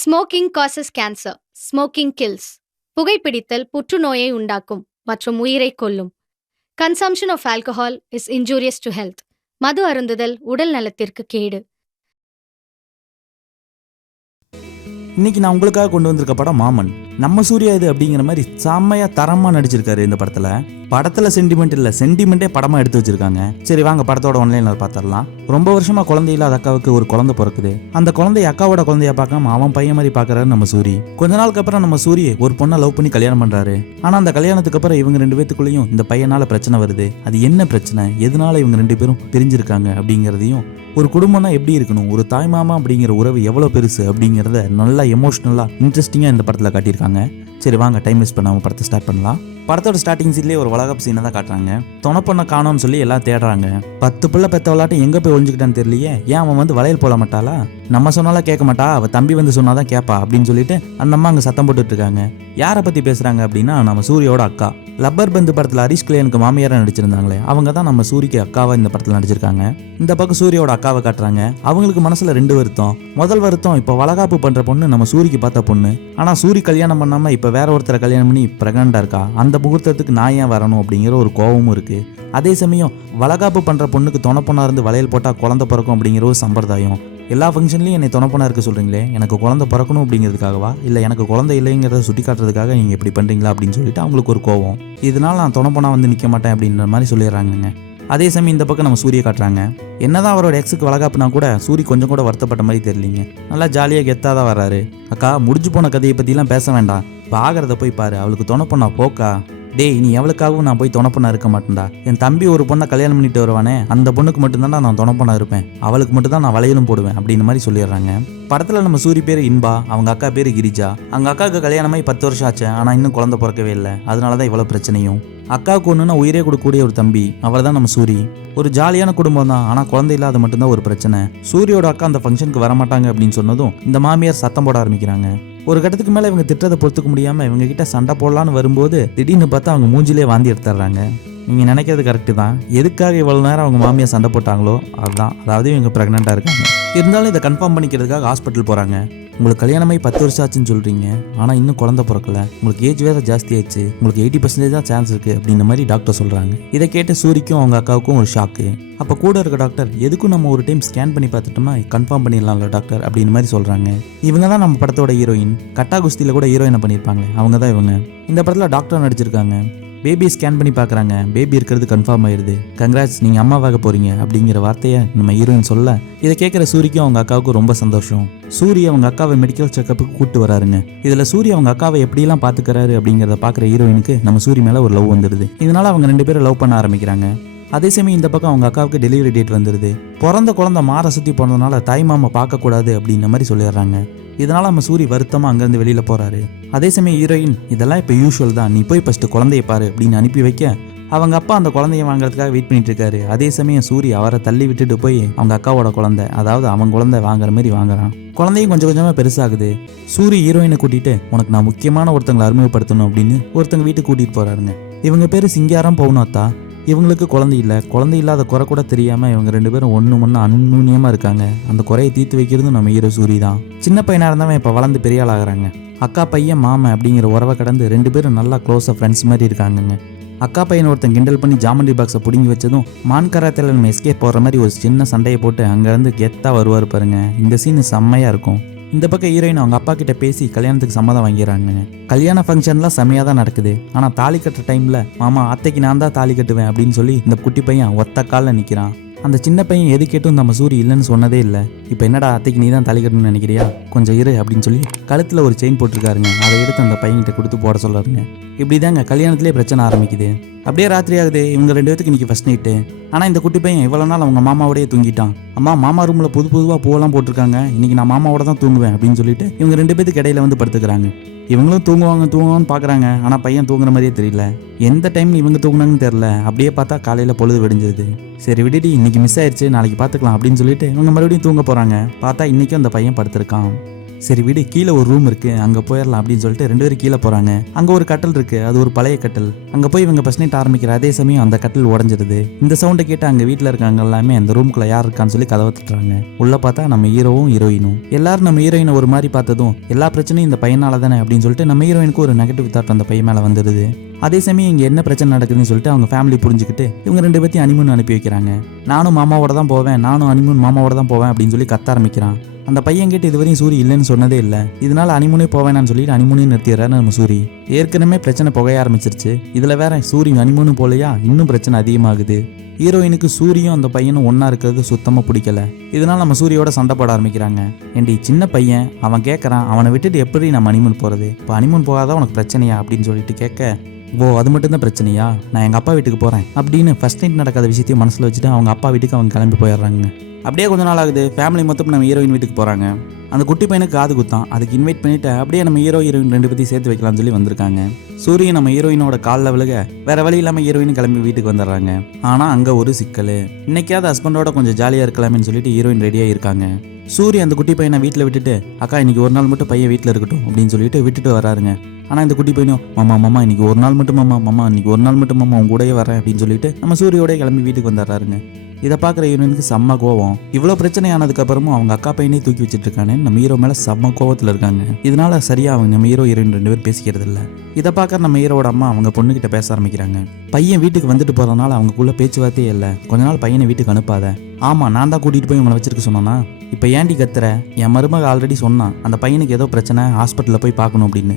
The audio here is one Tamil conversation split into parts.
Smoking causes cancer. Smoking kills. புகைப்பிடித்தல் புற்றுநோயை உண்டாக்கும் மற்றும் உயிரை கொல்லும். Consumption of alcohol is injurious to health. மது அருந்துதல் உடல் நலத்திற்கு கேடு. இன்னைக்கு நான் உங்களுக்காக கொண்டு வந்திருக்க படம் மாமன். நம்ம சூர்யா இது அப்படிங்கிற மாதிரி செம்மையா தரமா நடிச்சிருக்காரு இந்த படத்துல சென்டிமெண்ட் இல்ல, சென்டிமெண்டே படமா எடுத்து வச்சிருக்காங்க. சரி வாங்க படத்தோட ஒன்லைன்ல பார்த்துடலாம். ரொம்ப வருஷமா குழந்தை இல்லாத அக்காவுக்கு ஒரு குழந்தை பிறக்குது. அந்த குழந்தை அக்காவோட குழந்தைய பார்க்காம அவன் பையன் மாதிரி பாக்குறாரு நம்ம சூரி. கொஞ்ச நாளுக்கு அப்புறம் நம்ம சூரி ஒரு பொண்ணை லவ் பண்ணி கல்யாணம் பண்றாரு. ஆனா அந்த கல்யாணத்துக்கு அப்புறம் இவங்க ரெண்டு பேத்துக்குள்ளேயும் இந்த பையனால பிரச்சனை வருது. அது என்ன பிரச்சனை, எதனால இவங்க ரெண்டு பேரும் பிரிஞ்சிருக்காங்க அப்படிங்கிறதையும், ஒரு குடும்பம்னா எப்படி இருக்கணும், ஒரு தாய் மாமா அப்படிங்கிற உறவு எவ்வளவு பெருசு அப்படிங்கிறத நல்லா எமோஷனலா இன்ட்ரெஸ்டிங்கா இந்த படத்துல காட்டியிருக்காங்க. சரி வாங்க டைம் வேஸ்ட் பண்ணாம படத்தை ஸ்டார்ட் பண்ணலாம். படத்தோட ஸ்டார்டிங் சீன்லேயே ஒரு வளகாப்பு சீனை தான் காட்டுறாங்க. துணை பொண்ணை காணோம்னு சொல்லி எல்லாம் தேடுறாங்க. 10 பிள்ளை பெத்த விளாட்டும் எங்கே போய் ஒழிஞ்சுக்கிட்டான்னு தெரியலையே. ஏன் அவன் வந்து வளையல் போட மாட்டாளா, நம்ம சொன்னாலும் கேட்க மாட்டா, அவள் தம்பி வந்து சொன்னாதான் கேட்பா அப்படின்னு சொல்லிட்டு அந்த அம்மா அங்கே சத்தம் போட்டுட்டு இருக்காங்க. யாரை பற்றி பேசுகிறாங்க அப்படின்னா நம்ம சூரியோட அக்கா. லப்பர் பந்து படத்தில் ஹரிஷ் கல்யாணுக்கு மாமியாராக நடிச்சிருந்தாங்களே, அவங்க தான் நம்ம சூரிக்கு அக்காவா இந்த படத்தில் நடிச்சிருக்காங்க. இந்த பக்கம் சூரியோட அக்காவை காட்டுறாங்க. அவங்களுக்கு மனசுல 2 வருத்தம். முதல் வருத்தம், இப்போ வளகாப்பு பண்ற பொண்ணு நம்ம சூரிக்கு பார்த்த பொண்ணு. ஆனா சூரி கல்யாணம் பண்ணாம இப்ப வேற ஒருத்தரை கல்யாணம் பண்ணி பிரெக்னண்டா இருக்கா. அந்த முகூர்த்தத்துக்கு நான் ஏன் வரணும் அப்படிங்கிற ஒரு கோபமும் இருக்கு. அதே சமயம் வளகாப்பு பண்ற பொண்ணுக்கு துணை பொண்ணா இருந்து வளையல் போட்டா குழந்தை பிறக்கும் அப்படிங்கிற ஒரு சம்பிரதாயம். எல்லா ஃபங்க்ஷன்லையும் என்னை துணை பொண்ணா இருக்க சொல்றீங்களே, எனக்கு குழந்தை பிறக்கணும் அப்படிங்கிறதுக்காகவா, இல்லை எனக்கு குழந்தை இல்லைங்கிறத சுட்டி காட்டுறதுக்காக நீங்க இப்படி பண்றீங்களா அப்படின்னு சொல்லிட்டு அவங்களுக்கு ஒரு கோவம். இதனால நான் துணை பொண்ணா வந்து நிற்க மாட்டேன் அப்படின்ற மாதிரி சொல்லிடுறாங்க. அதே சமயம் இந்த பக்கம் நம்ம சூரிய காட்டுறாங்க. என்னதான் அவரோட எக்ஸுக்கு வளகாப்புனா கூட சூரி கொஞ்சம் கூட வருத்தப்பட்ட மாதிரி தெரியலிங்க. நல்லா ஜாலியாக கெத்தாதான் வர்றாரு. அக்கா முடிஞ்சு போன கதையை பற்றிலாம் பேச வேண்டாம், இப்போ ஆகிறத போய் பாரு, அவளுக்கு துணை பொண்ணா போக்கா. டேய் நீ எவளுக்காகவும் நான் போய் துணை பொண்ணா இருக்க மாட்டேன்டா. என் தம்பி ஒரு பொண்ணை கல்யாணம் பண்ணிட்டு வருவானே, அந்த பொண்ணுக்கு மட்டும்தான் நான் துணை பொண்ணா இருப்பேன், அவளுக்கு மட்டும் தான் நான் வளையலும் போடுவேன் அப்படின்னு மாதிரி சொல்லிடுறாங்க. படத்துல நம்ம சூரி பேரு இன்பா, அவங்க அக்கா பேரு கிரிஜா. அவங்க அக்காவுக்கு கல்யாணமாகி 10 வருஷம் ஆச்சு, ஆனா இன்னும் குழந்தை பிறக்கவே இல்லை. அதனாலதான் இவ்வளவு பிரச்சனையும். அக்காவுக்கு ஒண்ணுன்னா உயிரே கொடுக்கக்கூடிய ஒரு தம்பி, அவர் தான் நம்ம சூரி. ஒரு ஜாலியான குடும்பம் தான், ஆனா குழந்தை இல்லாத மட்டும்தான் ஒரு பிரச்சனை. சூரியோட அக்கா அந்த ஃபங்க்ஷனுக்கு வரமாட்டாங்க அப்படின்னு சொன்னதும் இந்த மாமியார் சத்தம் போட ஆரம்பிக்கிறாங்க. ஒரு கட்டத்துக்கு மேல இவங்க திட்டத்தை பொறுத்துக்க முடியாம இவங்க கிட்ட சண்டை போடலான்னு வரும்போது திடீர்னு பார்த்தா அவங்க மூஞ்சிலே வாந்தி எடுத்துடுறாங்க. நீங்க நினைக்கிறது கரெக்டு தான். எதுக்காக இவ்வளவு நேரம் அவங்க மாமியார் சண்டை போட்டாங்களோ அதுதான், அதாவது இவங்க பிரெக்னெண்டா இருக்காங்க. இருந்தாலும் இதை கன்ஃபார்ம் பண்ணிக்கிறதுக்காக ஹாஸ்பிட்டல் போறாங்க. உங்களுக்கு கல்யாணமாகி 10 வருஷம் ஆச்சுன்னு சொல்றீங்க, ஆனா இன்னும் குழந்தை பிறக்கல, உங்களுக்கு ஏஜ் வேற ஜாஸ்தி ஆயிடுச்சு, உங்களுக்கு 80% தான் சான்ஸ் இருக்கு அப்படின்ற மாதிரி டாக்டர் சொல்றாங்க. இதை கேட்டு சூரிக்கும் அவங்க அக்காவுக்கும் ஒரு ஷாக்கு. அப்ப கூட இருக்க டாக்டர், எதுக்கும் நம்ம ஒரு டைம் ஸ்கேன் பண்ணி பார்த்துட்டோம்னா கன்ஃபார்ம் பண்ணிடலாம்ல டாக்டர் அப்படின்னு மாதிரி சொல்றாங்க. இவங்க தான் நம்ம படத்தோட ஹீரோயின். கட்டா குஸ்தியில கூட ஹீரோயினை பண்ணியிருப்பாங்க, அவங்க தான் இவங்க. இந்த படத்துல டாக்டர் நடிச்சிருக்காங்க. பேபி ஸ்கேன் பண்ணி பார்க்குறாங்க. பேபி இருக்கிறது கன்ஃபார்ம் ஆயிடுது. கங்க்ராட்ஸ், நீங்கள் அம்மாவாக போகிறீங்க அப்படிங்கிற வார்த்தையை நம்ம ஹீரோயின் சொல்ல, இதை கேட்குற சூரிக்கும் அவங்க அக்காவுக்கும் ரொம்ப சந்தோஷம். சூரி அவங்க அக்காவை மெடிக்கல் செக்கப்புக்கு கூப்பிட்டு வராருங்க. இதில் சூரி அவங்க அக்காவை எப்படிலாம் பார்த்துக்கிறாரு அப்படிங்கிறத பார்க்குற ஹீரோயினுக்கு நம்ம சூரி மேலே ஒரு லவ் வந்துடுது. இதனால அவங்க 2 பேரும் லவ் பண்ண ஆரம்பிக்கிறாங்க. அதே சமயம் இந்த பக்கம் அவங்க அக்காவுக்கு டெலிவரி டேட் வந்துடுது. பிறந்த குழந்தை மாற சுற்றி போனதுனால தாய் மாமா பார்க்கக்கூடாது அப்படின்ற மாதிரி சொல்லிடுறாங்க. இதனால நம்ம சூரி வருத்தமாக அங்கேருந்து வெளியில் போகிறாரு. அதே சமயம் ஹீரோயின், இதெல்லாம் இப்போ யூஷுவல் தான், நீ போய் ஃபஸ்ட்டு குழந்தைய பாரு அப்படின்னு அனுப்பி வைக்க, அவங்க அப்பா அந்த குழந்தைய வாங்குறதுக்காக வெயிட் பண்ணிட்டு இருக்காரு. அதே சமயம் சூரி அவரை தள்ளி விட்டுட்டு போய் அவங்க அக்காவோட குழந்தை, அதாவது அவன் குழந்தை வாங்குற மாதிரி வாங்குறான். குழந்தையும் கொஞ்சம் கொஞ்சமாக பெருசாகுது. சூரி ஹீரோயினை கூட்டிட்டு, உனக்கு நான் முக்கியமான ஒருத்தங்களை அறிமுகப்படுத்தணும் அப்படின்னு ஒருத்தங்க வீட்டுக்கு கூட்டிகிட்டு போகிறாருங்க. இவங்க பேர் சிங்காரம் பவுனாத்தா. இவங்களுக்கு குழந்தை இல்லை. குழந்தை இல்லாத குறை கூட தெரியாமல் இவங்க 2 பேரும் ஒன்று அந்நுண்ணியமாக இருக்காங்க. அந்த குறையை தீர்த்து வைக்கிறதும் நம்ம ஹீரோ சூரி தான். சின்ன பையனாக இருந்தவன் இப்போ வளர்ந்து பெரிய ஆள் ஆகிறாங்க. அக்கா பையன் மாமன் அப்படிங்கிற உறவை கடந்து 2 பேரும் நல்லா க்ளோஸாக ஃப்ரெண்ட்ஸ் மாதிரி இருக்காங்கங்க. அக்கா பையன் ஒருத்தன் கிண்டல் பண்ணி ஜாமண்டி பாக்ஸை பிடுங்கி வச்சதும் மான்கராத்தில் நம்ம எஸ்கேப் போகிற மாதிரி ஒரு சின்ன சண்டையை போட்டு அங்கேருந்து கெத்தாக வருவார் பாருங்க. இந்த சீன் செம்மையாக இருக்கும். இந்த பக்கம் ஹீரோயின் அவங்க அப்பா கிட்ட பேசி கல்யாணத்துக்கு சம்மதம் வாங்கிறாங்க. கல்யாண ஃபங்க்ஷன்லாம் செம்மையாக தான் நடக்குது. ஆனால் தாலி கட்டுற டைமில் மாமா அத்தைக்கு நான் தான் தாலி கட்டுவேன் அப்படின்னு சொல்லி இந்த குட்டி பையன் ஒத்த காலில் நிற்கிறான். அந்த சின்ன பையன் எது கேட்டும் நம்ம சூரி இல்லைன்னு சொன்னதே இல்லை. இப்போ என்னடா அத்தைக்கு நீ தான் தாலி கட்டணும்னு நினைக்கிறியா, கொஞ்சம் இரு அப்படின்னு சொல்லி கழுத்தில் ஒரு செயின் போட்டிருக்காருங்க. அதை எடுத்து அந்த பையன்கிட்ட கொடுத்து போட சொல்லுறாருங்க. இப்படி தாங்க கல்யாணத்திலே பிரச்சனை ஆரம்பிக்குது. அப்படியே ராத்திரி ஆகுது. இவங்க 2 பேத்துக்கு இன்னைக்கு ஃபர்ஸ்ட் நைட்டு. ஆனால் இந்த குட்டி பையன் இவ்வளோ நாள் அவங்க மாமாவோடய தூங்கிட்டான். அம்மா மாமா ரூமில் புதுவாக பூவெல்லாம் போட்டிருக்காங்க, இன்னைக்கு நான் மாமாவோட தான் தூங்குவேன் அப்படின்னு சொல்லிட்டு இவங்க 2 பேத்துக்கு இடையில வந்து படுத்துக்கிறாங்க. இவங்களும் தூங்குவாங்கன்னு பார்க்குறாங்க. ஆனால் பையன் தூங்குற மாதிரியே தெரியல. எந்த டைம் இவங்க தூங்குனாங்கன்னு தெரில. அப்படியே பார்த்தா காலையில் பொழுது விடிஞ்சிருது. சரி விடுடி, இன்னைக்கு மிஸ் ஆயிடுச்சு, நாளைக்கு பார்த்துக்கலாம் அப்படின்னு சொல்லிட்டு இவங்க மறுபடியும் தூங்க போகிறாங்க. பார்த்தா இன்றைக்கும் அந்த பையன் படுத்திருக்கான். சரி விடு, கீழே ஒரு ரூம் இருக்கு, அங்க போயிடலாம் அப்படின்னு சொல்லிட்டு 2 பேரும் கீழே போறாங்க. அங்க ஒரு கட்டல் இருக்கு, அது ஒரு பழைய கட்டல். அங்க போய் இவங்க ஃபர்ஸ்ட் நைட் ஆரம்பிக்கிற அதே சமயம் அந்த கட்டல் உடஞ்சிருது. இந்த சவுண்டை கேட்டு அங்க வீட்டுல இருக்காங்க எல்லாமே அந்த ரூம்குள்ள யார் இருக்கான்னு சொல்லி கதவை தட்டுறாங்க. உள்ள பார்த்தா நம்ம ஹீரோவும் ஹீரோயினும். எல்லாரும் நம்ம ஹீரோயினை ஒரு மாதிரி பார்த்ததும் எல்லா பிரச்சனையும் இந்த பையனால தானே அப்படின்னு சொல்லிட்டு நம்ம ஹீரோயினுக்கு ஒரு நெகட்டிவ் தாட் அந்த பையன் மேல வந்துடுது. அதே சமயம் இங்க என்ன பிரச்சனை நடக்குதுன்னு சொல்லிட்டு அவங்க ஃபேமிலி புரிஞ்சுக்கிட்டு இவங்க 2 பேர்த்தையும் ஹனிமூன் அனுப்பி வைக்கிறாங்க. நானும் மாமாவோட தான் போவேன், நானும் ஹனிமூன் மாமாவோட தான் போவேன் அப்படின்னு சொல்லி கத்த ஆரம்பிக்கிறான். அந்த பையன் கேட்டு இதுவரையும் சூரி இல்லைன்னு சொன்னதே இல்லை. இதனால ஹனிமூனே போவேனான்னு சொல்லிட்டு ஹனிமூனையும் நிறுத்திடுறாரு நம்ம சூரி. ஏற்கனவே பிரச்சனை புகைய ஆரம்பிச்சிருச்சு, இதுல வேற சூரி ஹனிமூனு போலையா, இன்னும் பிரச்சனை அதிகமாகுது. ஹீரோயினுக்கு சூரியும் அந்த பையனும் ஒன்னா இருக்கிறது சுத்தமா பிடிக்கல. இதனால நம்ம சூரியோட சண்டை போட ஆரம்பிக்கிறாங்க. ஏண்டி சின்ன பையன், அவன் கேட்கறான், அவனை விட்டுட்டு எப்படி நம்ம ஹனிமூன் போறது, இப்போ ஹனிமூன் போகாதான் உனக்கு பிரச்சனையா அப்படின்னு சொல்லிட்டு கேட்க, ஓ அது மட்டும்தான் பிரச்சனையா, நான் எங்கள் அப்பா வீட்டுக்கு போகிறேன் அப்படின்னு ஃபர்ஸ்ட் நைட் நடக்காத விஷயத்தையும் மனசில் வச்சுட்டு அவங்க அப்பா வீட்டுக்கு அவங்க கிளம்பி போயிடுறாங்க. அப்படியே கொஞ்ச நாள் ஆகுது, ஃபேமிலி மொத்தம் நம்ம ஹீரோயின் வீட்டுக்கு போகிறாங்க. அந்த குட்டி பையனுக்கு காது குத்தான், அதுக்கு இன்வைட் பண்ணிவிட்டு அப்படியே நம்ம ஹீரோயின் 2 பேத்தையும் சேர்த்து வைக்கலாம்னு சொல்லி வந்திருக்காங்க. சூரியன் நம்ம ஹீரோயினோட காலில் விழுக வேற வழி இல்லாமல் ஹீரோயின் கிளம்பி வீட்டுக்கு வந்துடுறாங்க. ஆனால் அங்கே ஒரு சிக்கல், இன்னைக்காவது ஹஸ்பண்டோட கொஞ்சம் ஜாலியாக இருக்கலாமேன்னு சொல்லிட்டு ஹீரோயின் ரெடியாக இருக்காங்க. சூரிய அந்த குட்டி பையனை வீட்டில் விட்டுட்டு, அக்கா இன்னைக்கு ஒரு நாள் மட்டும் பையன் வீட்டில் இருக்கட்டும் அப்படின்னு சொல்லிட்டு விட்டுட்டு வராருங்க. ஆனால் இந்த குட்டி பையனும், மாமா இன்னைக்கு ஒரு நாள் மட்டும் மாமா இன்னைக்கு ஒரு நாள் மட்டும் மாமா உங்க கூடயே வரேன் அப்படின்னு சொல்லிட்டு நம்ம சூரியோட கிளம்பி வீட்டுக்கு வந்துடுறாருங்க. இதை பார்க்குற ஹீரோயினுக்கு செம்ம கோவம். இவ்வளோ பிரச்சனை ஆனதுக்கு அப்புறமும் அவங்க அக்கா பையனே தூக்கி வச்சுட்டு இருக்கானே நம்ம ஹீரோ மேலே செம்ம கோவத்தில் இருக்காங்க. இதனால சரியா அவங்க நம்ம ஹீரோ ஹீரோயின் 2 பேரும் பேசிக்கிறது இல்லை. இதை பார்க்குற நம்ம ஹீரோட அம்மா அவங்க பொண்ணுகிட்ட பேச ஆரம்பிக்கிறாங்க. பையன் வீட்டுக்கு வந்துட்டு போகிறதுனால அவங்களுக்குள்ள பேச்சுவார்த்தையே இல்லை, கொஞ்ச நாள் பையனை வீட்டுக்கு அனுப்பாத. ஆமாம் நான் தான் கூட்டிகிட்டு போய் உங்களை வச்சிருக்க சொன்னானா, இப்போ ஏண்டி கத்துற, என் மருமக ஆல்ரெடி சொன்னான் அந்த பையனுக்கு ஏதோ பிரச்சனை, ஹாஸ்பிட்டலில் போய் பார்க்கணும் அப்படின்னு.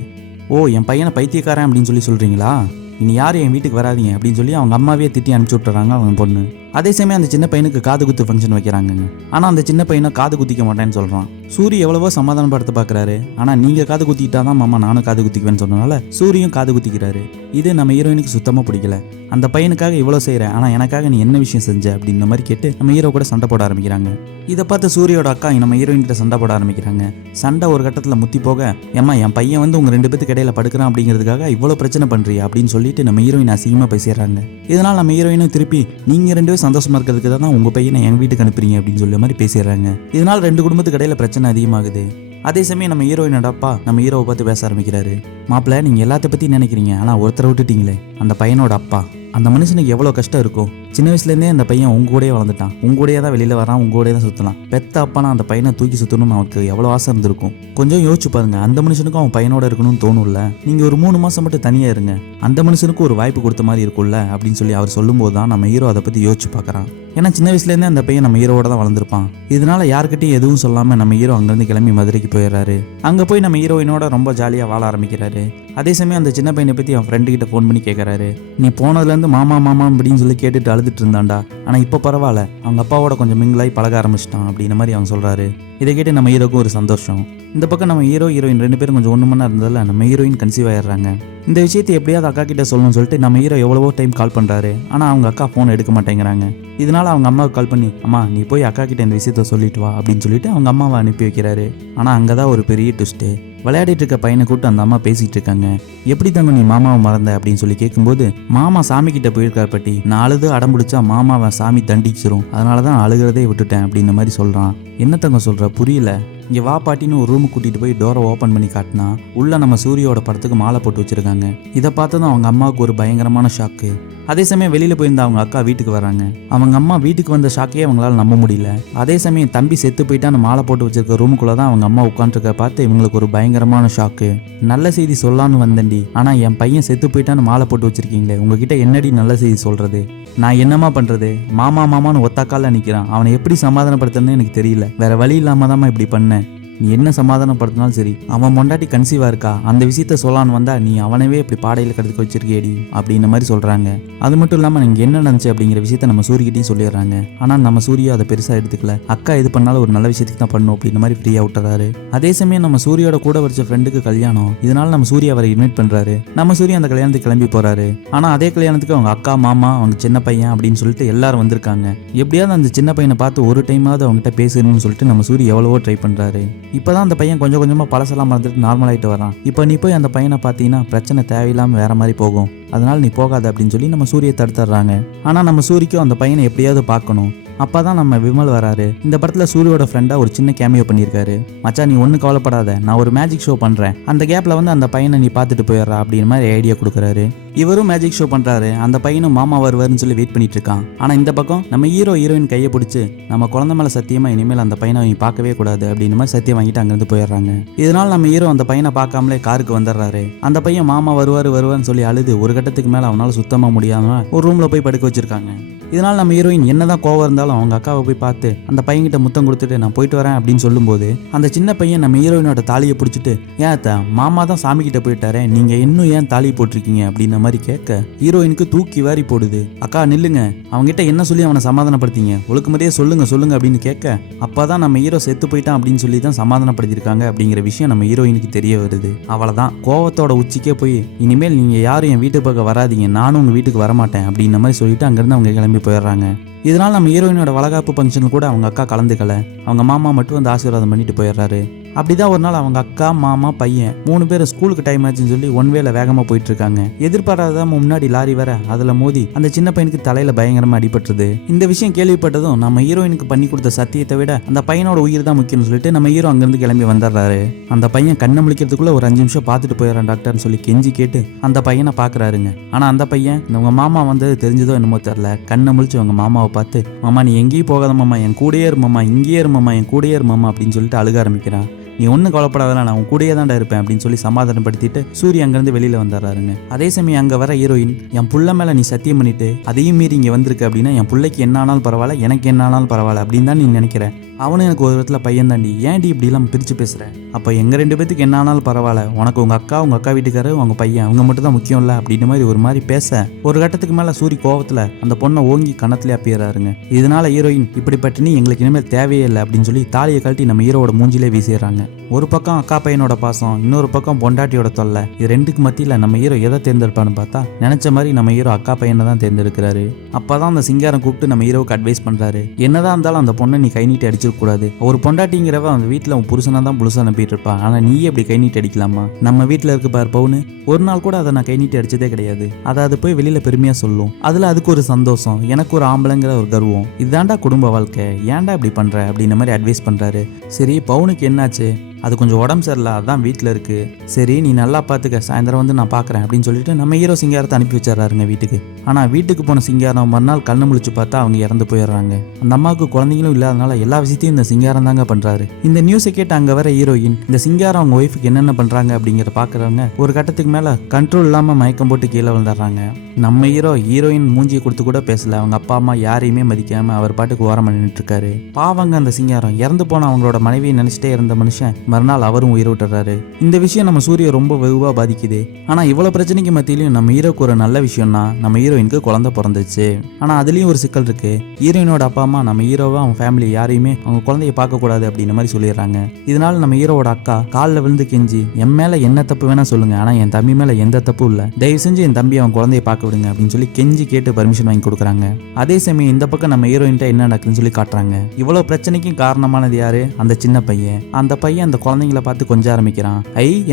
ஓ என் பையனை பைத்தியக்காரன் அப்படின்னு சொல்லி சொல்கிறீங்களா, இனி யாரும் என் வீட்டுக்கு வராதீங்க அப்படின்னு சொல்லி அவங்க அம்மாவே திட்டி அனுப்பிச்சி விட்டுறாங்க அவங்க பொண்ணு. அதே சமயம் அந்த சின்ன பையனுக்கு காது குத்து ஃபங்க்ஷன் வைக்கிறாங்க. ஆனால் அந்த சின்ன பையனை காது குத்திக்க மாட்டேன்னு சொல்கிறான். சூரி எவ்வளவோ சமாதானப்படுத்த பார்க்குறாரு. ஆனால் நீங்கள் காது குத்திக்கிட்டா தான் மாமா நானும் காது குத்திக்குவேன்னு சொன்னனால சூரியும் காது குத்திக்கிறாரு. இது நம்ம ஹீரோயினுக்கு சுத்தமாக பிடிக்கல. அந்த பையனுக்காக இவ்வளோ செய்கிறேன், ஆனால் எனக்காக நீ என்ன விஷயம் செஞ்ச அப்படின்ற மாதிரி கேட்டு நம்ம ஹீரோ கூட சண்டை போட ஆரம்பிக்கிறாங்க. இதை பார்த்து சூரியோட அக்கா நம்ம ஹீரோயின் கிட்ட சண்டை போட ஆரம்பிக்கிறாங்க. சண்டை ஒரு கட்டத்தில் முத்தி போக, ஏம்மா என் பையன் வந்து உங்கள் 2 பேத்துக்கு இடையில படுக்கிறான் அப்படிங்கிறதுக்காக இவ்வளோ பிரச்சனை பண்ணுறியா அப்படின்னு சொல்லிட்டு நம்ம ஹீரோயின் அசிங்கமாக பேசிடுறாங்க. இதனால் நம்ம ஹீரோயினும் திருப்பி நீங்கள் 2 பேரும் சந்தோஷமா இருக்கிறதுக்கு தான் உங்கள் பையனை எங்கள் வீட்டுக்கு அனுப்புறீங்க அப்படின்னு சொல்லி மாதிரி பேசிடுறாங்க. இதனால் 2 குடும்பத்துக்கு இடையில பிரச்சனை அதிகமாகுது. அதே சமயம் நம்ம ஹீரோயினோட அப்பா நம்ம ஹீரோவை பார்த்து பேச ஆரம்பிக்கிறாரு. மாப்பிள்ள நீங்கள் எல்லாத்த பற்றி நினைக்கிறீங்க, ஆனால் ஒருத்தரை விட்டுட்டீங்களே, அந்த பையனோட அப்பா. அந்த மனுஷனுக்கு எவ்வளோ கஷ்டம் இருக்கும். சின்ன வயசுலேருந்தே அந்த பையன் உங்க கூடயே வளர்ந்துட்டான், உங்க கூடயே தான் வெளியில் வரான், உங்க கூடயே தான் சுற்றலாம். பெத்த அப்பானா அந்த பையனை தூக்கி சுற்றணும்னு அவனுக்கு எவ்வளோ ஆசை இருந்திருக்கும். கொஞ்சம் யோசிச்சு பாருங்க, அந்த மனுஷனுக்கும் அவன் பையனோட இருக்கணும்னு தோணும்ல. நீங்கள் ஒரு 3 மாதம் மட்டும் தனியாக இருங்க, அந்த மனுஷனுக்கும் ஒரு வாய்ப்பு கொடுத்த மாதிரி இருக்கும்ல அப்படின்னு சொல்லி அவர் சொல்லும்போது தான் நம்ம ஹீரோ அதை பற்றி யோசிச்சு பார்க்குறான். ஏன்னா சின்ன வயசுலேருந்தே அந்த பையன் நம்ம ஹீரோவோட தான் வளர்ந்துருப்பான். இதனால யார்கிட்டையும் எதுவும் சொல்லாமல் நம்ம ஹீரோ அங்கேருந்து கிளம்பி மதுரைக்கு போயிடுறாரு. அங்கே போய் நம்ம ஹீரோயினோட ரொம்ப ஜாலியாக வாழ ஆரம்பிக்கிறாரு. அதே சமயம் அந்த சின்ன பையனை பற்றி அவன் ஃப்ரெண்டு கிட்ட ஃபோன் பண்ணி கேட்குறாரு. நீ போனதுலேருந்து மாமா மாமா அப்படின்னு சொல்லி கேட்டுட்டு அழுதுட்டு இருந்தான்டா, ஆனால் இப்போ பரவாயில்ல, அவங்க அப்பாவோட கொஞ்சம் மிங்கிலாகி பழக ஆரம்பிச்சிட்டான் அப்படின்ற மாதிரி அவன் சொல்கிறாரு. இதை கேட்டு நம்ம ஹீரோக்கும் ஒரு சந்தோஷம். இந்த பக்கம் நம்ம ஹீரோ ஹீரோயின் 2 பேரும் கொஞ்சம் ஒன்று மணி இருந்ததில்ல நம்ம ஹீரோயின் கன்சீவ் ஆயிடுறாங்க. இந்த விஷயத்தை எப்படியாவது அக்கா கிட்ட சொல்லணும்னு சொல்லிட்டு நம்ம ஹீரோ எவ்வளவோ டைம் கால் பண்ணுறாரு. ஆனால் அவங்க அக்கா ஃபோன் எடுக்க மாட்டேங்கிறாங்க. இதனால அவங்க அம்மாவுக்கு கால் பண்ணி, அம்மா நீ போய் அக்கா கிட்ட இந்த விஷயத்த சொல்லிட்டு வா அப்படின்னு சொல்லிட்டு அவங்க அம்மாவை அனுப்பி வைக்கிறாரு. ஆனால் அங்கே தான் ஒரு பெரிய ட்விஸ்ட்டு. விளையாடிட்டு இருக்க பையனை கூப்பிட்டு அந்த அம்மா பேசிகிட்டு இருக்காங்க. எப்படி தங்க நீ மாமாவை மறந்த அப்படின்னு சொல்லி கேட்கும்போது, மாமா சாமி கிட்ட போயிருக்காரு பட்டி, நான் அழுது அடம்பிடிச்சா மாமாவை சாமி தண்டிச்சிரும், அதனால தான் அழுகிறதே விட்டுட்டேன் அப்படின்ற மாதிரி சொல்கிறான். என்ன தங்க சொல்கிற புரியல. இங்கே வா பாட்டின்னு ஒரு ரூமுக்கு கூட்டிகிட்டு போய் டோரை ஓப்பன் பண்ணி காட்டினா உள்ள நம்ம சூரியோட படத்துக்கு மாலை போட்டு வச்சுருக்காங்க. இதை பார்த்ததும் அவங்க அம்மாவுக்கு ஒரு பயங்கரமான ஷாக்கு. அதே சமயம் வெளியில் போயிருந்த அவங்க அக்கா வீட்டுக்கு வராங்க. அவங்க அம்மா வீட்டுக்கு வந்த ஷாக்கையே அவங்களால நம்ப முடியல. அதே சமயம் தம்பி செத்து போயிட்டான்னு மாலை போட்டு வச்சிருக்க ரூமுக்குள்ளே தான் அவங்க அம்மா உட்காந்துருக்க பார்த்து இவங்களுக்கு ஒரு பயங்கரமான ஷாக்கு. நல்ல செய்தி சொல்லான்னு வந்தேன்டி, ஆனால் என் பையன் செத்து போயிட்டான்னு மாலை போட்டு வச்சிருக்கீங்களே, உங்ககிட்ட என்னடி நல்ல செய்தி சொல்கிறது, நான் என்னம்மா பண்ணுறது, மாமா மாமான்னு ஒத்தாக்கால நிற்கிறான், அவனை எப்படி சமாதானப்படுத்துறதுன்னு எனக்கு தெரியல, வேற வழி இல்லாமல் தான் இப்படி பண்ணேன், நீ என்ன சமாதானப்படுத்தினாலும் சரி, அவன் பொண்டாட்டி கன்சீவா இருக்கா, அந்த விஷயத்த சொல்லான்னு வந்தா நீ அவனவே இப்படி பாடையில் கடத்துக்க வச்சிருக்கேடி அப்படின்ற மாதிரி சொல்றாங்க. அது மட்டும் இல்லாமல் நீங்க என்ன நடந்துச்சு அப்படிங்கிற விஷயத்த நம்ம சூரியகிட்டையும் சொல்லிடுறாங்க. ஆனால் நம்ம சூரிய அதை பெருசா எடுத்துக்கல. அக்கா இது பண்ணாலும் ஒரு நல்ல விஷயத்துக்கு தான் பண்ணும் அப்படின்ற மாதிரி ஃப்ரீயா விட்டுறாரு. அதே சமயம் நம்ம சூரியோட கூட வச்ச ஃப்ரெண்டுக்கு கல்யாணம். இதனால நம்ம சூரிய அவரை இன்வைட் பண்றாரு. நம்ம சூரிய அந்த கல்யாணத்துக்கு கிளம்பி போறாரு. ஆனா அதே கல்யாணத்துக்கு அவங்க அக்கா மாமா அவங்க சின்ன பையன் அப்படின்னு சொல்லிட்டு எல்லாரும் வந்திருக்காங்க. எப்படியாவது அந்த சின்ன பையனை பார்த்து ஒரு டைமாவது அவங்ககிட்ட பேசணும்னு சொல்லிட்டு நம்ம சூரிய எவ்வளவோ ட்ரை பண்றாரு. இப்போதான் அந்த பையன் கொஞ்சம் கொஞ்சமாக பழசெல்லாம் மறந்துட்டு நார்மல் ஆகிட்டு வரான். இப்போ நீ போய் அந்த பையனை பார்த்தீங்கன்னா பிரச்சனை தேவையில்லாமல் வேற மாதிரி போகும், அதனால நீ போகாத அப்படின்னு சொல்லி நம்ம சூரிய தடுத்துடுறாங்க. ஆனால் நம்ம சூரிக்கும் அந்த பையனை எப்படியாவது பார்க்கணும். அப்பதான் நம்ம விமல் வராரு. இந்த படத்துல சூரியோட ஃப்ரெண்டா ஒரு சின்ன கேமியோ பண்ணியிருக்காரு. மச்சான் நீ ஒன்றும் கவலைப்படாத, நான் ஒரு மேஜிக் ஷோ பண்றேன், அந்த கேப்ல வந்து அந்த பையனை நீ பார்த்துட்டு போயிடுறா அப்படின்ற மாதிரி ஐடியா கொடுக்குறாரு. இவரும் மேஜிக் ஷோ பண்றாரு. அந்த பையனும் மாமா வருவாருன்னு சொல்லி வெயிட் பண்ணிட்டு இருக்கான். ஆனா இந்த பக்கம் நம்ம ஹீரோயின் கையை பிடிச்சி நம்ம குழந்தை மேல சத்தியமா இனிமேல் அந்த பையனை நீ பார்க்கவே கூடாது அப்படின்னு மாதிரி சத்தியம் வாங்கிட்டு அங்கிருந்து போயிடுறாங்க. இதனால நம்ம ஹீரோ அந்த பையனை பார்க்காமலே காருக்கு வந்துடுறாரு. அந்த பையன் மாமா வருவாருன்னு சொல்லி அழுது ஒரு கட்டத்துக்கு மேல அவனால சுத்தமா முடியாம ஒரு ரூம்ல போய் படுக்க வச்சிருக்காங்க. இதனால நம்ம ஹீரோயின் என்னதான் கோவம் இருந்தாலும் அவங்க அக்காவை போய் பார்த்து அந்த பையன்கிட்ட முத்தம் கொடுத்துட்டு நான் போயிட்டு வரேன் அப்படின்னு சொல்லும்போது அந்த சின்ன பையன் நம்ம ஹீரோயினோட தாலியை பிடிச்சிட்டு ஏன் அத்தா மாமா தான் சாமி கிட்ட போயிட்டாரே, நீங்க இன்னும் ஏன் தாலி போட்டிருக்கீங்க அப்படின்ற மாதிரி கேட்க ஹீரோயினுக்கு தூக்கி வாரி போடுது. அக்கா நில்லுங்க, அவங்ககிட்ட என்ன சொல்லி அவனை சமாதானப்படுத்திங்க, ஒழுக்குமுறையே சொல்லுங்க அப்படின்னு கேட்க அப்பதான் நம்ம ஹீரோ செத்து போயிட்டான் அப்படின்னு சொல்லி தான் சமாதானப்படுத்திருக்காங்க அப்படிங்கிற விஷயம் நம்ம ஹீரோயினுக்கு தெரிய வருது. அவ்வளவுதான் கோவத்தோட உச்சிக்கே போய் இனிமேல் நீங்க யாரும் என் வீட்டு பக்கம் வராதீங்க, நானும் உங்க வீட்டுக்கு வரமாட்டேன் அப்படின்ற மாதிரி சொல்லிட்டு அங்கிருந்து அவங்க கிளம்பி போயிடுறாங்க. இதனால நம்ம ஹீரோயினோட வளகாப்பு ஃபங்க்ஷன் கூட அவங்க அக்கா கலந்துக்கல, அவங்க மாமா மட்டும் வந்து ஆசீர்வாதம் பண்ணிட்டு போயிடுறாரு. அப்படிதான் ஒரு நாள் அவங்க அக்கா மாமா பையன் 3 பேர் ஸ்கூலுக்கு டைம் ஆச்சுன்னு சொல்லி ஒன் வேல வேகமா போயிட்டு இருக்காங்க. எதிர்பாராத முன்னாடி லாரி வர அதுல மோதி அந்த சின்ன பையனுக்கு தலையில பயங்கரமா அடிபட்டுருது. இந்த விஷயம் கேள்விப்பட்டதும் நம்ம ஹீரோயினுக்கு பண்ணி கொடுத்த சத்தியத்தை விட அந்த பையனோட உயிர் தான் முக்கியம்னு சொல்லிட்டு நம்ம ஹீரோ அங்கிருந்து கிளம்பி வந்துடுறாரு. அந்த பையன் கண்ணை முழிக்கிறதுக்குள்ள ஒரு 5 நிமிஷம் பார்த்துட்டு போயிடறான் டாக்டர்னு சொல்லி கெஞ்சி கேட்டு அந்த பையனை பாக்குறாருங்க. ஆனா அந்த பையன் உங்க மாமா வந்து தெரிஞ்சதோ என்னமோ தெரியல, கண்ணை முழிச்சு அவங்க மாமாவை பார்த்து மாமா நீ எங்கேயும் போகாத மாமா, என் கூடயே இரு மாமா, இங்கேயே இரு மாமா, என் கூடயே இரு மாமா அப்படின்னு சொல்லிட்டு அழுக ஆரம்பிக்கிறான். நீ ஒன்றும் கவலைப்படாதல, நான் உன் கூடயே தான்டா இருப்பேன் அப்படின்னு சொல்லி சமாதானப்படுத்திட்டு சூரிய அங்கேருந்து வெளியில வந்துடுறாருங்க. அதே சமயம் அங்கே வர ஹீரோயின் என் புள்ள மேலே நீ சத்தியம் பண்ணிட்டு அதையும் மீறி இங்கே வந்திருக்கு அப்படின்னா என் பிள்ளைக்கு என்ன ஆனாலும் பரவாயில்ல, எனக்கு என்ன ஆனாலும் பரவாயில்ல அப்படின்னு தான் நீ நினைக்கிற, அவனும் எனக்கு ஒரு விதத்தில் பையன் தாண்டி, ஏன்டி இப்படிலாம் பிரித்து பேசுகிற, அப்போ எங்கள் 2 பேத்துக்கு என்ன ஆனாலும் பரவாயில்ல, உனக்கு உங்கள் அக்கா வீட்டுக்காரர் உங்கள் பையன் அவங்க மட்டும் தான் முக்கியம் இல்லை அப்படின்ற மாதிரி ஒரு மாதிரி பேச ஒரு கட்டத்துக்கு மேலே சூரி கோவத்தில் அந்த பொண்ணை ஓங்கி கணத்திலே அப்பிடுறாருங்க. இதனால ஹீரோயின் இப்படிப்பட்ட நீ எங்களுக்கு இனிமேல் தேவையே இல்லை அப்படின்னு சொல்லி தாலியை கழட்டி நம்ம ஹீரோவோட மூஞ்சிலே வீசிடுறாங்க. ஒரு பக்கம் அக்கா பையனோட பாசம், இன்னொரு பக்கம் பொண்டாட்டியோட தொல்லை, இது ரெண்டுக்கு மத்தியில் நம்ம ஹீரோ எதை தேர்ந்தெடுப்பான்னு பார்த்தா நினைச்ச மாதிரி நம்ம ஹீரோ அக்கா பையனை தான் தேர்ந்தெடுக்கிறாரு. அப்பதான் அந்த சிங்காரம் கூப்பிட்டு நம்ம ஹீரோவுக்கு அட்வைஸ் பண்றாரு. என்னதான் இருந்தாலும் அந்த பொண்ணை நீ கை நீட்டி அடிச்சிருக்க கூடாது, ஒரு பொண்டாட்டிங்கிறவ அந்த வீட்டில் அவன் புருஷனா தான் புருஷன் அனுப்பிட்டு இருப்பா, ஆனா நீயே அப்படி கை நீட்டி அடிக்கலாமா, நம்ம வீட்டில் இருக்கு பார் பவுனு, ஒரு நாள் கூட அதை நான் கை நீட்டி அடிச்சதே கிடையாது, அதை போய் வெளியில பெருமையா சொல்லும், அதுல அதுக்கு ஒரு சந்தோஷம், எனக்கு ஒரு ஆம்பளைங்கிற ஒரு கர்வம், இதுதான்டா குடும்ப வாழ்க்கை, ஏன்டா இப்படி பண்ற அப்படின்ற மாதிரி அட்வைஸ் பண்றாரு. சரி பவுனுக்கு என்னாச்சு, அது கொஞ்சம் உடம்பு சரியில்லை, அதான் வீட்டில் இருக்கு, சரி நீ நல்லா பார்த்துக்க, சாயந்தரம் வந்து நான் பார்க்குறேன் அப்படின்னு சொல்லிட்டு நம்ம ஹீரோ சிங்காரத்தை அனுப்பி வச்சிடறாருங்க வீட்டுக்கு. ஆனால் வீட்டுக்கு போன சிங்காரம் மறுநாள் கண்ணு முழிச்சு பார்த்தா அவங்க இறந்து போயிடுறாங்க. அந்த அம்மாவுக்கு குழந்தைங்களும் இல்லாதனால எல்லா விஷயத்தையும் இந்த சிங்காரம் தாங்க பண்ணுறாரு. இந்த நியூஸை கேட்டு அங்கே வர ஹீரோயின் இந்த சிங்காரம் அவங்க ஒய்ஃபுக்கு என்னென்ன பண்ணுறாங்க அப்படிங்கிறத பார்க்குறவங்க ஒரு கட்டத்துக்கு மேலே கண்ட்ரோல் இல்லாமல் மயக்கம் போட்டு கீழே விழுந்துடுறாங்க. நம்ம ஹீரோயின் மூஞ்சியை கொடுத்து கூட பேசல, அவங்க அப்பா அம்மா யாரையுமே மதிக்காமல் அவர் பாட்டுக்கு ஓரமாக நின்றுட்டு இருக்காரு. பாவங்க அந்த சிங்காரம், இறந்து போன அவங்களோட மனைவியை நினச்சிட்டே இருந்த மனுஷன் மறுநாள் அவரும் உயிர் விட்டுறாரு. இந்த விஷயம் நம்ம சூரிய ரொம்ப வெகுவாக பாதிக்குது. ஆனால் இவ்வளோ பிரச்சனைக்கு மத்தியிலையும் நம்ம ஹீரோக்கு ஒரு நல்ல விஷயம்னா நம்ம ஹீரோயினுக்கு குழந்தை பிறந்துச்சு. ஆனால் அதுலேயும் ஒரு சிக்கல் இருக்கு. ஹீரோயினோட அப்பா அம்மா நம்ம ஹீரோவை அவங்க ஃபேமிலி யாரையுமே அவங்க குழந்தைய பார்க்கக்கூடாது அப்படின்ற மாதிரி சொல்லிடுறாங்க. இதனால நம்ம ஹீரோவோட அக்கா காலில் விழுந்து கெஞ்சி என் மேலே என்ன தப்பு வேணா சொல்லுங்க, ஆனால் என் தம்பி மேலே எந்த தப்பும் இல்லை, தயவு செஞ்சு என் தம்பி அவன் குழந்தைய பார்க்க விடுங்க அப்படின்னு சொல்லி கெஞ்சி கேட்டு பர்மிஷன் வாங்கி கொடுக்குறாங்க. அதே சமயம் இந்த பக்கம் நம்ம ஹீரோயின்ட்ட என்ன நடக்குதுன்னு சொல்லி காட்டுறாங்க. இவ்வளவு பிரச்சனைக்கும் காரணமானது யாரு, அந்த சின்ன பையன். அந்த பையன் அந்த குழந்தைங்களை பார்த்து கொஞ்ச ஆரம்பிக்கிறான்.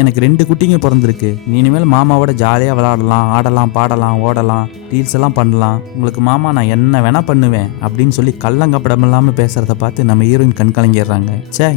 எனக்கு 2 குட்டிங்க பிறந்திருக்கு, நீ இனிமேல் மாமாவோட ஜாலியா விளையாடலாம், ஆடலாம், பாடலாம், ஓடலாம், ரீல்ஸ் எல்லாம் பண்ணலாம், உங்களுக்கு மாமா நான் என்ன வேணா பண்ணுவேன் அப்படின்னு சொல்லி கள்ளங்கப்படம் இல்லாம பேசுறத பார்த்து நம்ம ஹீரோயின் கண் கலங்கிடுறாங்க.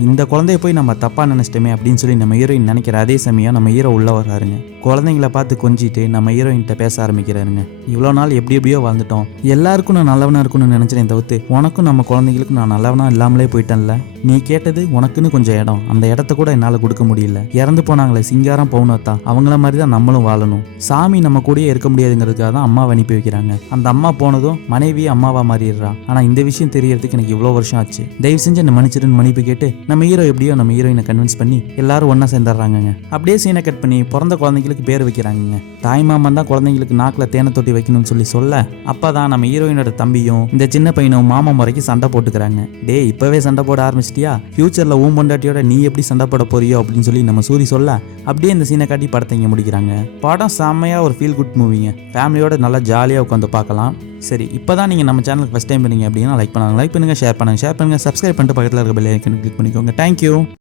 இந்த குழந்தைய போய் நம்ம தப்பா நினைச்சிட்டோமே அப்படின்னு சொல்லி நம்ம ஹீரோயின் நினைக்கிற அதே சமயம் நம்ம ஹீரோ உள்ள வர்றாருங்க. குழந்தைங்களை பார்த்து கொஞ்சிட்டு நம்ம ஹீரோயின்ட்ட பேச ஆரம்பிக்கிறாருங்க. இவ்வளோ நாள் எப்படியோ வாழ்ந்துட்டோம், எல்லாருக்கும் நான் நல்லவனா இருக்குன்னு நினைச்சேன் தவிர்த்து உனக்கும் நம்ம குழந்தைங்களுக்கு நான் நல்லவனா இல்லாமலே போயிட்டேன்ல, நீ கேட்டது உனக்குன்னு கொஞ்சம் இடம், அந்த இடத்த கூட என்னால் கொடுக்க முடியல, இறந்து போனாங்களே சிங்காரம் பவுனத்தா அவங்கள மாதிரி தான் நம்மளும் வாழணும், சாமி நம்ம கூடயே இருக்க முடியாதுங்கிறதுக்காக தான் அம்மாவை அனுப்பி வைக்கிறாங்க, அந்த அம்மா போனதும் மனைவி அம்மாவா மாறிடுறா, ஆனால் இந்த விஷயம் தெரியறதுக்கு எனக்கு இவ்வளோ வருஷம் ஆச்சு, தயவு செஞ்சு என்ன மன்னிச்சிருன்னு மன்னிப்பு கேட்டு நம்ம ஹீரோ எப்படியோ நம்ம ஹீரோயினை கன்வின்ஸ் பண்ணி எல்லாரும் ஒன்னா சேர்ந்துடுறாங்க. அப்படியே சீனை கட் பண்ணி பிறந்த குழந்தைங்களுக்கு பேர் வைக்கிறாங்க. தாய் மாமன் தான் குழந்தைங்களுக்கு நாக்கில் தேனை தொட்டி வைக்கணும்னு சொல்ல அப்பதான் நம்ம ஹீரோயினோட தம்பியும் இந்த சின்ன பையனும் மாமா முறைக்கு சண்டை போட்டுக்கிறாங்க. டே இப்பவே சண்டை போட ஆரம்பிச்சிட்டியா, ஃபியூச்சர்ல ஊம் பொண்டாட்டியோட நீ எப்படி சண்டை போட போறியோ அப்படின்னு சொல்லி நம்ம சூரி சொல்ல அப்படியே இந்த சீனை காட்டி படத்தை இங்க முடிக்கிறாங்க. படம் செம்மையா ஒரு ஃபீல் குட் மூவிங்க, ஃபேமிலியோட நல்லா ஜாலியாக உட்காந்து பார்க்கலாம். சரி இப்போதான் நீங்கள் நம்ம சேனலுக்கு ஃபஸ்ட் டைம் பண்ணீங்க அப்படின்னா லைக் பண்ணுங்க, ஷேர் பண்ணுங்க, சப்ஸ்கிரைப் பண்ணிட்டு பக்கத்தில் இருக்க பெல் ஐக்கனை கிளிக் பண்ணிக்கோங்க. தேங்க்யூ.